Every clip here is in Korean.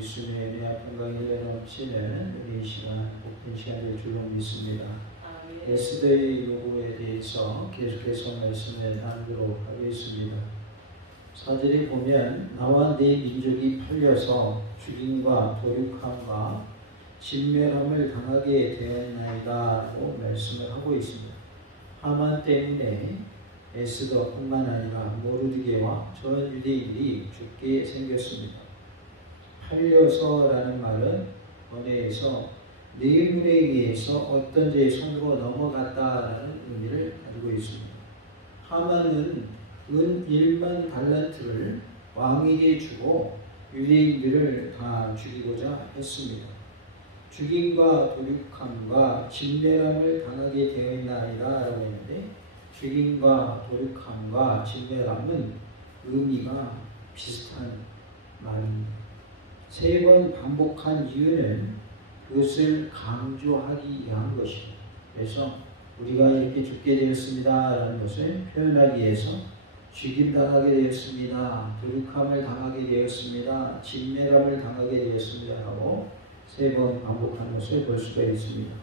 예수님의 은혜와 평강이 흘러넘치는 우리 이 시간 복된 시간일 줄로 믿습니다. 에스더의 요구에 대해서 계속해서 말씀을 나누도록 하겠습니다. 4절에 보면 나와 내 민족이 팔려서 죽임과 도륙함과 진멸함을 당하게 되었나이다 라고 말씀을 하고 있습니다. 하만 때문에 에스더뿐만 아니라 모르드게와 전 유대인들이 죽게 생겼습니다. 팔려서라는 말은 언어에서 뇌물에 의해서 어떤 죄의 손으로 넘어갔다라는 의미를 가지고 있습니다. 하만은 은 1만 달란트를 왕에게 주고 유대인들을 다 죽이고자 했습니다. 죽임과 도륙함과 진멸함을 당하게 되었나이다 라고 했는데, 죽임과 도륙함과 진멸함은 의미가 비슷한 말입니다. 3번 반복한 이유는 그것을 강조하기 위한 것입니다. 그래서 우리가 이렇게 죽게 되었습니다 라는 것을 표현하기 위해서 죽임당하게 되었습니다, 도륙함을 당하게 되었습니다, 진멸함을 당하게 되었습니다 하고 3번 반복한 것을 볼 수가 있습니다.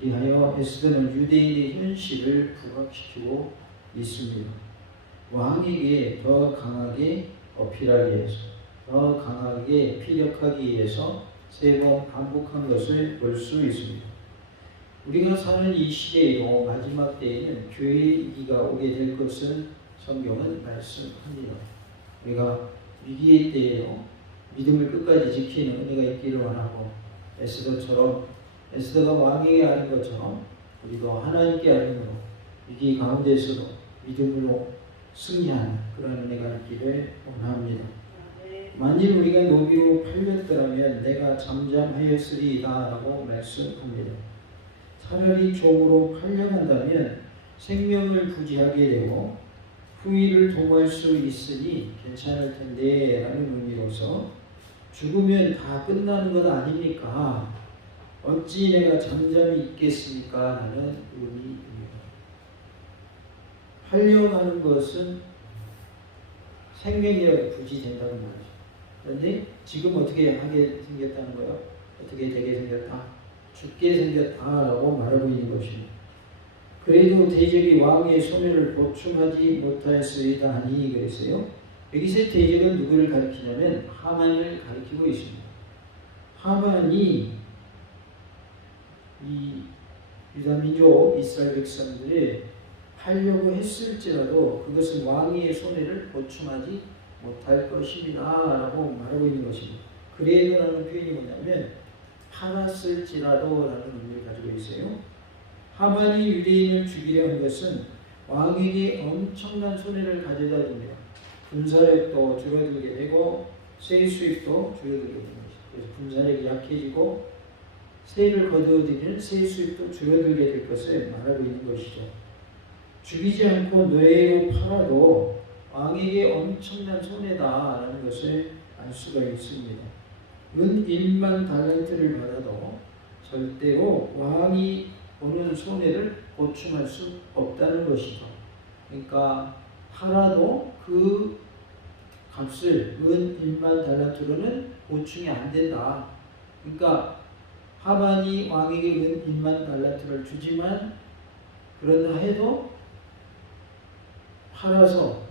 그리하여 에스더는 유대인의 현실을 부각시키고 있습니다. 왕에게 더 강하게 어필하기 위해서, 더 강하게 피력하기 위해서 3번 반복한 것을 볼 수 있습니다. 우리가 사는 이 시대에도 마지막 때에는 교회의 위기가 오게 될 것을 성경은 말씀합니다. 우리가 위기의 때에도 믿음을 끝까지 지키는 은혜가 있기를 원하고, 에스더가 왕에게 아는 것처럼 우리도 하나님께 아름으로 위기 가운데서도 믿음으로 승리하는 그런 은혜가 있기를 원합니다. 만일 우리가 노비로 팔렸더라면 내가 잠잠하였으리이다 라고 말씀합니다. 차라리 종으로 팔려간다면 생명을 부지하게 되고 후일을 도모할 수 있으니 괜찮을 텐데 라는 의미로서 죽으면 다 끝나는 것 아닙니까? 어찌 내가 잠잠히 있겠습니까? 라는 의미입니다. 팔려가는 것은 생명이라도 부지된다는 말이죠. 그런데 지금 어떻게 하게 생겼다는 거예요? 어떻게 되게 생겼다? 죽게 생겼다라고 말하고 있는 것입니다. 그래도 대적이 왕의 소멸을 보충하지 못하였으리다 하니 그랬어요. 여기서 대적은 누구를 가리키냐면 하만을 가리키고 있습니다. 하만이 이 유다민족 이스라엘 백성들을 하려고 했을지라도 그것은 왕의 손해를 보충하지 못할 것입니다 라고 말하고 있는 것입니다. 그래도라는 표현이 뭐냐면 팔았을지라도 라는 의미를 가지고 있어요. 하만이 유대인을 죽이려 한 것은 왕에게 엄청난 손해를 가져다 줍니다. 군사력도 줄어들게 되고 세 수입도 줄어들게 되는 것입니다. 그래서 군사력이 약해지고 세를 거두어들이는 세 수입도 줄어들게 될 것을 말하고 있는 것이죠. 죽이지 않고 노예로 팔아도 왕에게 엄청난 손해다라는 것을 알 수가 있습니다. 은 1만 달란트를 받아도 절대로 왕이 보는 손해를 보충할 수 없다는 것이죠. 그러니까 팔아도 그 값을 은 1만 달란트로는 보충이 안 된다. 그러니까 하만이 왕에게 은 1만 달란트를 주지만 그런다 해도 팔아서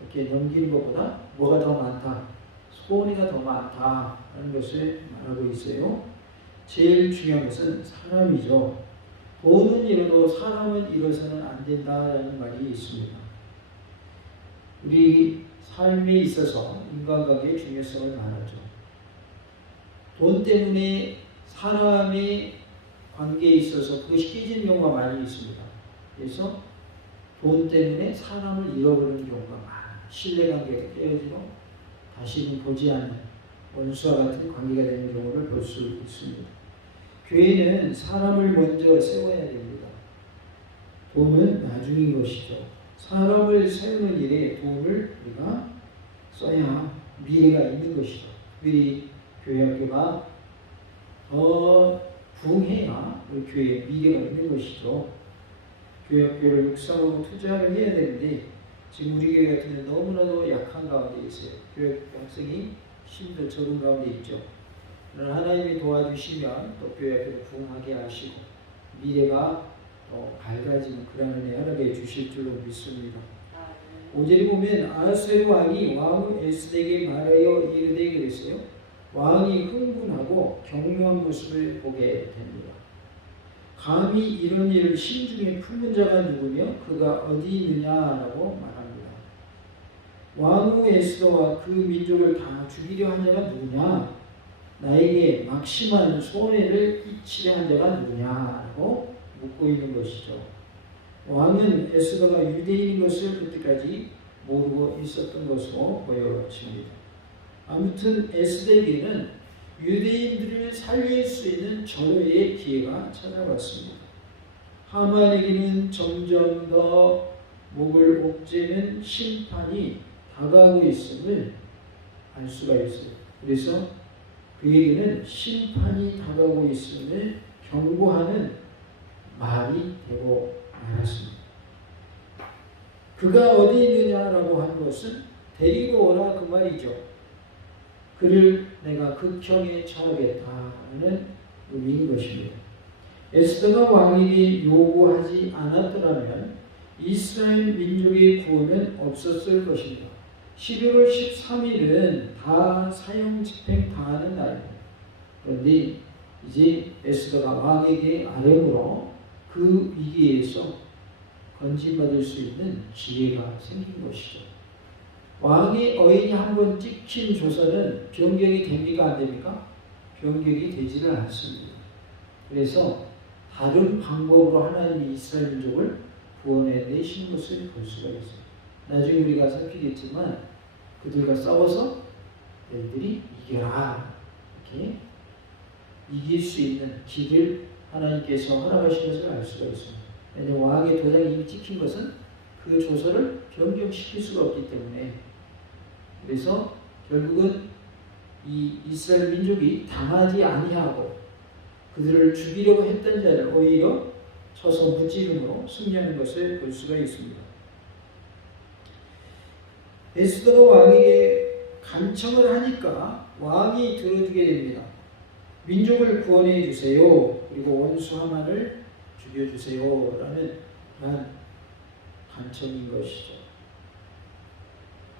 이렇게 넘기는 것보다 뭐가 더 많다? 손해가 더 많다라는 것을 말하고 있어요. 제일 중요한 것은 사람이죠. 돈은 잃어도 사람은 잃어서는 안 된다라는 말이 있습니다. 우리 삶에 있어서 인간관계의 중요성을 말하죠. 돈 때문에 사람의 관계에 있어서 그것이 깨지는 경우가 많이 있습니다. 그래서 돈 때문에 사람을 잃어버리는 경우가 많아요. 신뢰관계가 깨어지고 다시는 보지 않는 원수와 같은 관계가 되는 경우를 볼 수 있습니다. 교회는 사람을 먼저 세워야 됩니다. 돈은 나중인 것이죠. 사람을 세우는 일에 돈을 우리가 써야 미래가 있는 것이죠. 특별히 교회학교가 더 부흥해야 우리 교회에 미래가 있는 것이죠. 교회학교를 육성하고 투자를 해야 되는데 지금 우리 교회 같은 경우는 너무나도 약한 가운데 있어요. 교회학교 학생이 힘들 적은 가운데 있죠. 그러나 하나님이 도와주시면 또 교회 앞에도 부흥하게 하시고 미래가 또 밝아지는 그런 은혜 허락해 주실 줄로 믿습니다. 5절에 보면 아하스의 왕이 왕후 에스더에게 말하여 이르되 그랬어요. 왕이 흥분하고 경묘한 모습을 보게 됩니다. 감히 이런 일을 심중에 품은 자가 누구며 그가 어디 있느냐라고 말합니다. 왕후 에스더와 그 민족을 다 죽이려 한 자가 누구냐? 나에게 막심한 손해를 끼치려 한 자가 누구냐라고 묻고 있는 것이죠. 왕은 에스더가 유대인인 것을 그때까지 모르고 있었던 것으로 보여집니다. 아무튼 에스더에게는 유대인들을 살릴 수 있는 절호의 기회가 찾아왔습니다. 하만에게는 점점 더 목을 옥죄는 심판이 다가오고 있음을 알 수가 있어요. 그래서 그에게는 심판이 다가오고 있음을 경고하는 말이 되고 말았습니다. 그가 어디 있느냐라고 하는 것은 데리고 오라 그 말이죠. 그를 내가 극형에 처하겠다는 의미인 것입니다. 에스더가 왕에게 요구하지 않았더라면 이스라엘 민족의 구원은 없었을 것입니다. 12월 13일은 다 사형 집행 당하는 날입니다. 그런데 이제 에스더가 왕에게 아뢰므로 그 위기에서 건진받을 수 있는 기회가 생긴 것이죠. 왕의 어인이 한번 찍힌 조선은 변경이 됩니까? 안 됩니까? 변경이 되지를 않습니다. 그래서 다른 방법으로 하나님이 이스라엘 민족을 구원해 내신 것을 볼 수가 있어요. 나중에 우리가 살피겠지만 그들과 싸워서 너희들이 이겨라 이렇게 이길 수 있는 길을 하나님께서 허락하신 것을 알 수가 있습니다. 왜냐하면 왕의 도장이 이미 찍힌 것은 그 조서를 변경시킬 수가 없기 때문에 그래서 결국은 이 이스라엘 민족이 당하지 아니하고 그들을 죽이려고 했던 자를 오히려 쳐서 무찌름으로 승리하는 것을 볼 수가 있습니다. 에스더가 왕에게 간청을 하니까 왕이 들어주게 됩니다. 민족을 구원해 주세요. 그리고 원수 하만을 죽여주세요. 라는 간청인 것이죠.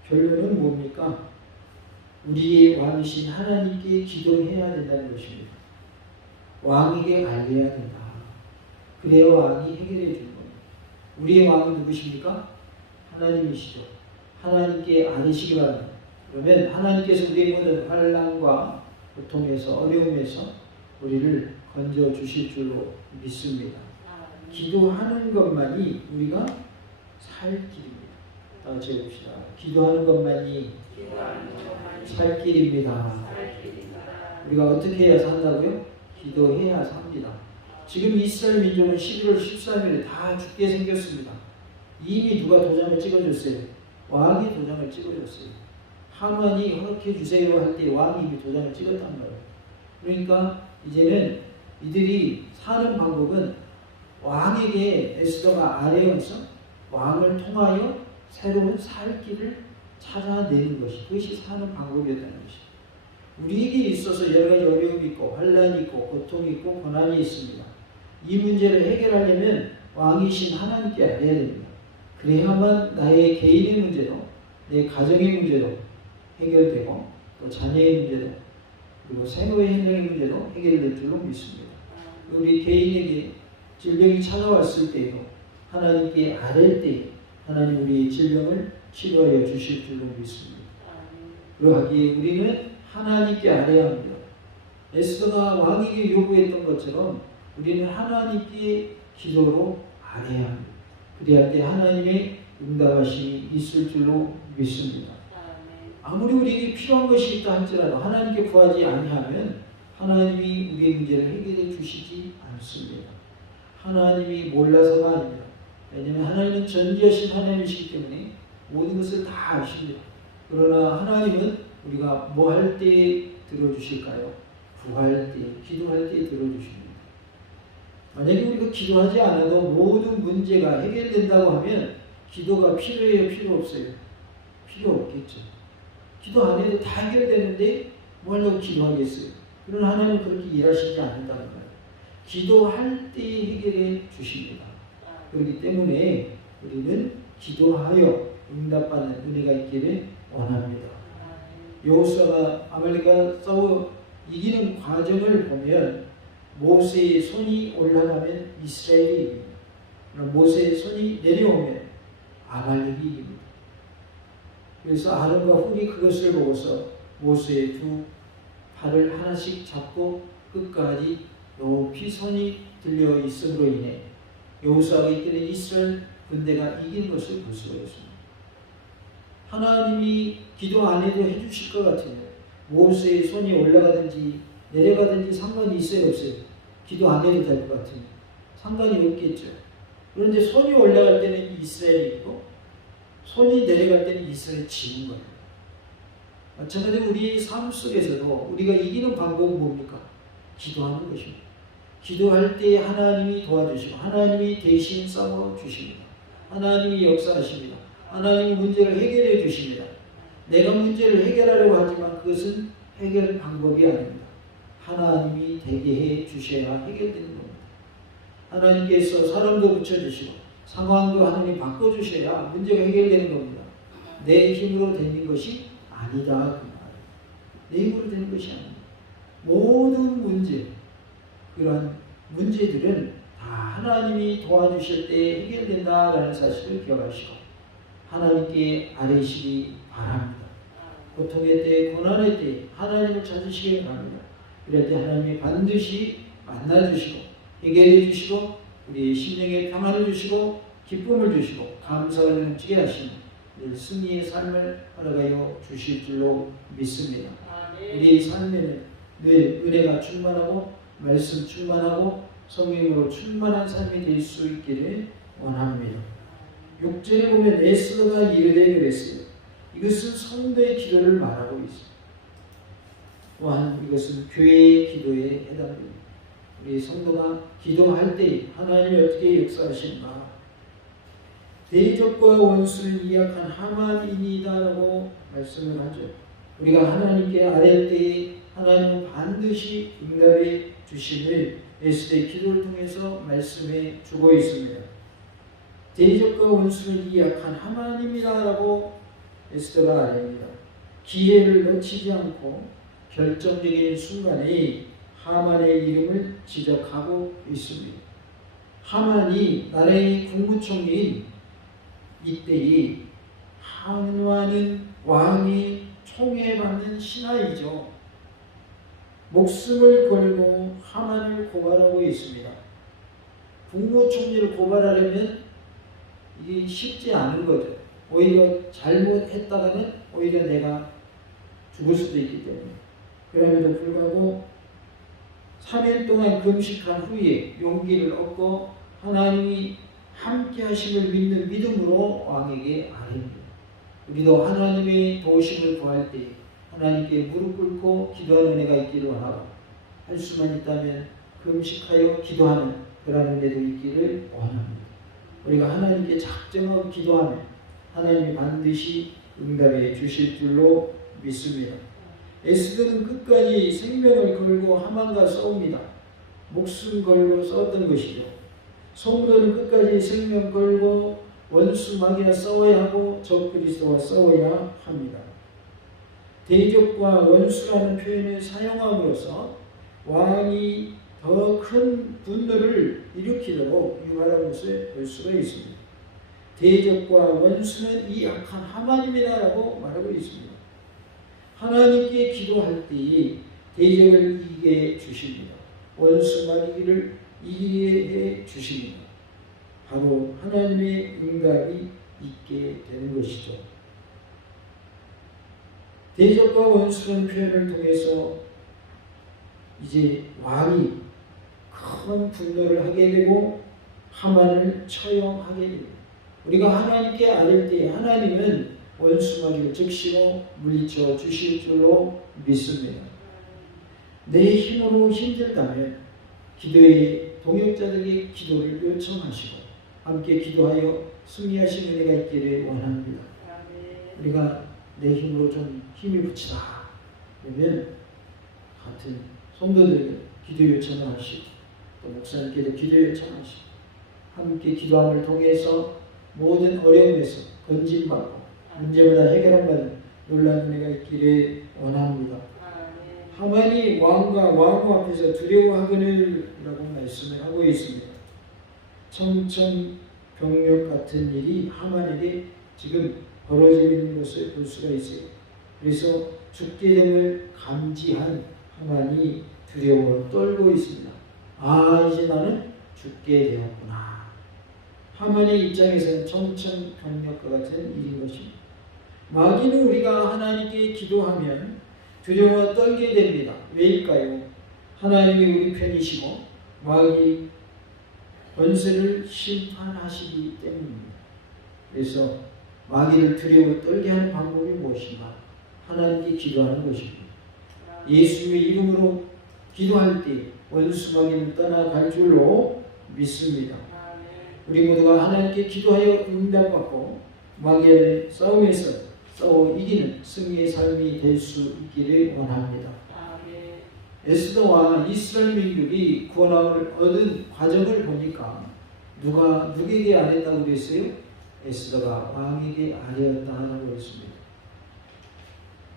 결론은 뭡니까? 우리의 왕이신 하나님께 기도해야 된다는 것입니다. 왕에게 알려야 된다. 그래야 왕이 해결해 주는 겁니다. 우리의 왕은 누구십니까? 하나님이시죠. 하나님께 아뢰시기 바랍니다. 그러면 하나님께서 우리의 모든 환난과 고통에서 어려움에서 우리를 건져 주실 줄로 믿습니다. 기도하는 것만이 우리가 살 길입니다. 다 같이 해봅시다. 기도하는 것만이 살 길입니다. 우리가 어떻게 해야 산다고요? 기도해야 삽니다. 지금 이스라엘 민족은 11월 13일에 다 죽게 생겼습니다. 이미 누가 도장을 찍어줬어요? 왕이 도장을 찍어줬어요. 하만이 허락해 주세요 할 때 왕이 이미 도장을 찍었단 말이에요. 그러니까 이제는 이들이 사는 방법은 왕에게 에스더가 아뢰어서 왕을 통하여 새로운 살 길을 찾아내는 것이 그것이 사는 방법이었다는 것이죠. 우리에게 있어서 여러 가지 어려움이 있고 환난이 있고 고통이 있고 고난이 있습니다. 이 문제를 해결하려면 왕이신 하나님께 알아야 됩니다. 그래야만 나의 개인의 문제도 내 가정의 문제도 해결되고 또 자녀의 문제도 그리고 생업의 행정의 문제도 해결될 줄로 믿습니다. 우리 개인에게 질병이 찾아왔을 때에도 하나님께 아뢰 때 하나님 우리의 질병을 치료하여 주실 줄로 믿습니다. 그러하기에 우리는 하나님께 아뢰야 합니다. 에스더가 왕에게 요구했던 것처럼 우리는 하나님께 기도로 아뢰야 합니다. 그래야 때 하나님의 응답하심이 있을 줄로 믿습니다. 아무리 우리에게 필요한 것이 있다 할지라도 하나님께 구하지 아니하면 하나님이 우리의 문제를 해결해 주시지 않습니다. 하나님이 몰라서가 아닙니다. 왜냐하면 하나님은 전지하신 하나님이시기 때문에 모든 것을 다 아십니다. 그러나 하나님은 우리가 뭐 할 때 들어주실까요? 구할 때, 기도할 때 들어주십니다. 만약에 우리가 기도하지 않아도 모든 문제가 해결된다고 하면 기도가 필요해요? 필요 없어요? 필요 없겠죠. 기도 안 해도 다 해결되는데 뭐하려고 기도하겠어요? 그러나 하나님은 그렇게 일하시지 않는다는 거예요. 기도할 때 해결해 주십니다. 그렇기 때문에 우리는 기도하여 응답받는 은혜가 있기를 원합니다. 여호수아가 아말렉과 싸워 이기는 과정을 보면 모세의 손이 올라가면 이스라엘이 이깁니다. 모세의 손이 내려오면 아말렉이 이깁니다. 그래서 아론과 훌이 그것을 보고서 모세의 두 팔을 하나씩 잡고 끝까지 높이 손이 들려 있음으로 인해 여호수아가 이끄는 이스라엘 군대가 이긴 것을 볼 수가 있습니다. 하나님이 기도 안 해도 해주실 것 같으면 모세의 손이 올라가든지 내려가든지 상관이 있어요 없어요? 기도 안 해도 될 것 같으면 상관이 없겠죠. 그런데 손이 올라갈 때는 이스라엘이고 손이 내려갈 때는 이스라엘이 지는 거예요. 마찬가지로 우리 삶 속에서도 우리가 이기는 방법은 뭡니까? 기도하는 것입니다. 기도할 때 하나님이 도와주시고 하나님이 대신 싸워주십니다. 하나님이 역사하십니다. 하나님이 문제를 해결해 주십니다. 내가 문제를 해결하려고 하지만 그것은 해결 방법이 아닙니다. 하나님이 되게 해 주셔야 해결되는 겁니다. 하나님께서 사람도 붙여주시고 상황도 하나님 바꿔주셔야 문제가 해결되는 겁니다. 내 힘으로 되는 것이 아니다. 그 말이에요. 내 힘으로 되는 것이 아닙니다. 모든 문제, 그러한 문제들은 다 하나님이 도와주실 때 해결된다라는 사실을 기억하시고 하나님께 아뢰시기 바랍니다. 고통의 때, 고난의 때 하나님을 찾으시기 바랍니다. 이럴 때 하나님이 반드시 만나주시고 해결해 주시고 우리 심령에 평안을 주시고 기쁨을 주시고 감사를 넘치게 하시는 승리의 삶을 허락하여 주실 줄로 믿습니다. 우리 삶에는 늘 은혜가 충만하고 말씀 충만하고 성령으로 충만한 삶이 될 수 있기를 원합니다. 6절에 보면 에스더가 이르되 그랬어요. 이것은 성도의 기도를 말하고 있습니다. 또한 이것은 교회의 기도에 해당됩니다. 우리 성도가 기도할 때 하나님이 어떻게 역사하시는가? 대적과 원수를 이약한 하만이니다라고 말씀을 하죠. 우리가 하나님께 아뢰 때에 하나님은 반드시 응답해 주심을 에스더의 기도를 통해서 말씀해 주고 있습니다. 대적과 원수를 이약한 하나님이라고 에스더가 아뢰입니다. 기회를 놓치지 않고 결정적인 순간에 하만의 이름을 지적하고 있습니다. 하만이 나라의 국무총리인 이때에 한화는 왕이 총애받는 신하이죠. 목숨을 걸고 하만을 고발하고 있습니다. 국무총리를 고발하려면 이게 쉽지 않은 거죠. 오히려 잘못했다가는 오히려 내가 죽을 수도 있기 때문에. 그럼에도 불구하고 3일 동안 금식한 후에 용기를 얻고 하나님이 함께 하심을 믿는 믿음으로 왕에게 아뢰입니다. 우리도 하나님의 도우심을 구할 때 하나님께 무릎 꿇고 기도하는 은혜가 있기를 원하고 할 수만 있다면 금식하여 기도하는 그런 은혜도 있기를 원합니다. 우리가 하나님께 작정하고 기도하면 하나님이 반드시 응답해 주실 줄로 믿습니다. 에스더는 끝까지 생명을 걸고 하만과 싸웁니다. 목숨 걸고 싸웠던 것이죠. 성도는 끝까지 생명 걸고 원수 마귀와 싸워야 하고 적 그리스도와 싸워야 합니다. 대적과 원수라는 표현을 사용함으로써 왕이 더 큰 분노를 일으키도록 유발한 것을 볼 수가 있습니다. 대적과 원수는 이 악한 하만입니다라고 말하고 있습니다. 하나님께 기도할 때 대적을 이기게 주십니다. 원수 마귀를 이기게 해 주십니다. 바로 하나님의 응답이 있게 되는 것이죠. 대적과 원수라는 표현을 통해서 이제 왕이 큰 분노를 하게 되고 하만을 처형하게 됩니다. 우리가 하나님께 아뢰 때 하나님은 원수 마귀를 즉시로 물리쳐 주실 줄로 믿습니다. 내 힘으로 힘들다면 기도의 동역자들에게 기도를 요청하시고 함께 기도하여 승리하신 은혜가 있기를 원합니다. 우리가 내 힘으로 좀 힘이 붙이라. 그러면 같은 성도들에게 기도 요청을 하시고 또 목사님께도 기도 요청하시고 함께 기도함을 통해서 모든 어려움에서 건진받고 문제마다 해결함받는 놀라운 은혜가 있기를 원합니다. 하만이 왕과 왕후 앞에서 두려워하거늘이라고 말씀을 하고 있습니다. 청천벽력 같은 일이 하만에게 지금 벌어지고 있는 것을 볼 수가 있어요. 그래서 죽게 됨을 감지한 하만이 두려워 떨고 있습니다. 아, 이제 나는 죽게 되었구나. 하만의 입장에서는 청천벽력과 같은 일인 것입니다. 마귀는 우리가 하나님께 기도하면 두려워 떨게 됩니다. 왜일까요? 하나님이 우리 편이시고 마귀 권세를 심판하시기 때문입니다. 그래서 마귀를 두려워 떨게 하는 방법이 무엇인가? 하나님께 기도하는 것입니다. 예수님의 이름으로 기도할 때 원수 마귀는 떠나갈 줄로 믿습니다. 우리 모두가 하나님께 기도하여 응답받고 마귀의 싸움에서 싸워 이기는 승리의 삶이 될 수 있기를 원합니다. 에스더와 이스라엘 민족이 구원함을 얻은 과정을 보니까 누가 누구에게 아뢰었다고 그랬어요? 에스더가 왕에게 아뢰었다고 했습니다.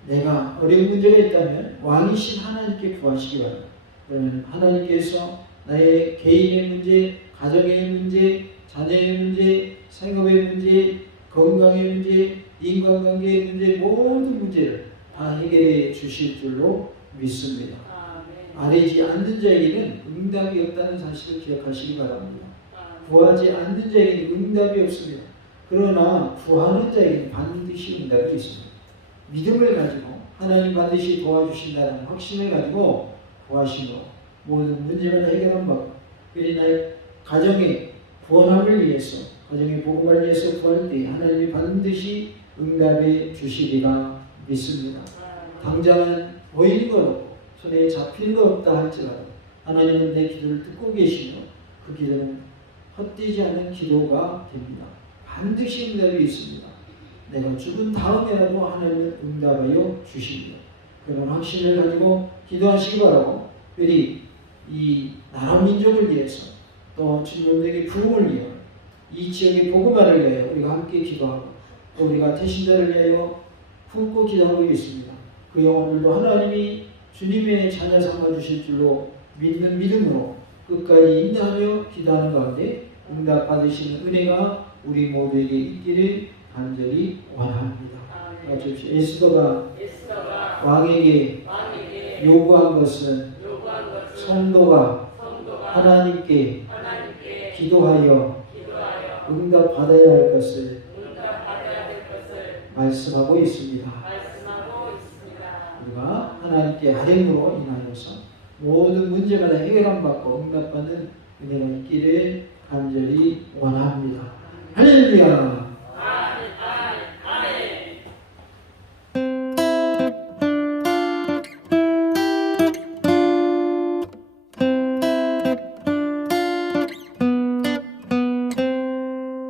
내가 어려운 문제가 있다면 왕이신 하나님께 구하시기 바랍니다. 그러면 하나님께서 나의 개인의 문제, 가정의 문제, 자녀의 문제, 생업의 문제, 건강의 문제, 인간관계의 문제, 모든 문제를 다 해결해 주실 줄로 믿습니다. 아뢰지 않는 자에게는 응답이 없다는 사실을 기억하시기 바랍니다. 구하지 않는 자에게는 응답이 없습니다. 그러나 구하는 자에게는 반드시 응답이 있습니다. 믿음을 가지고 하나님 반드시 도와주신다는 확신을 가지고 구하시고 모든 문제마다 해결한 법, 그리고 나의 가정의 구원함을 위해서, 가정의 복음을 위해서 구할 때 하나님이 반드시 응답해 주시리라 믿습니다. 당장은 보이는 것 없고 손에 잡히는 것 없다 할지라도 하나님은 내 기도를 듣고 계시며 그 기도는 헛되지 않은 기도가 됩니다. 반드시 응답이 있습니다. 내가 죽은 다음에라도 하나님은 응답하여 주십니다. 그런 확신을 가지고 기도하시기 바라고, 특별히 이 나라 민족을 위해서 또 주님에게 부흥을 위하여 이 지역의 복음화를 위하여 우리가 함께 기도하고 또 우리가 태신자를 위하여 품고 기도하고 있습니다. 그 영혼들도 하나님이 주님의 자녀 삼아주실 줄로 믿는 믿음으로 끝까지 인내하며 기도하는 가운데 응답받으시는 은혜가 우리 모두에게 있기를 간절히 원합니다. 에스더가 왕에게 요구한 것은 성도가 하나님께 기도하여 응답받아야 할 것을 말씀하고 있습니다. 우리가 하나님께 아뢰므로 인하여서 모든 문제마다 해결함 받고 응답받는 은혜가 있기를 간절히 원합니다. 할렐루야.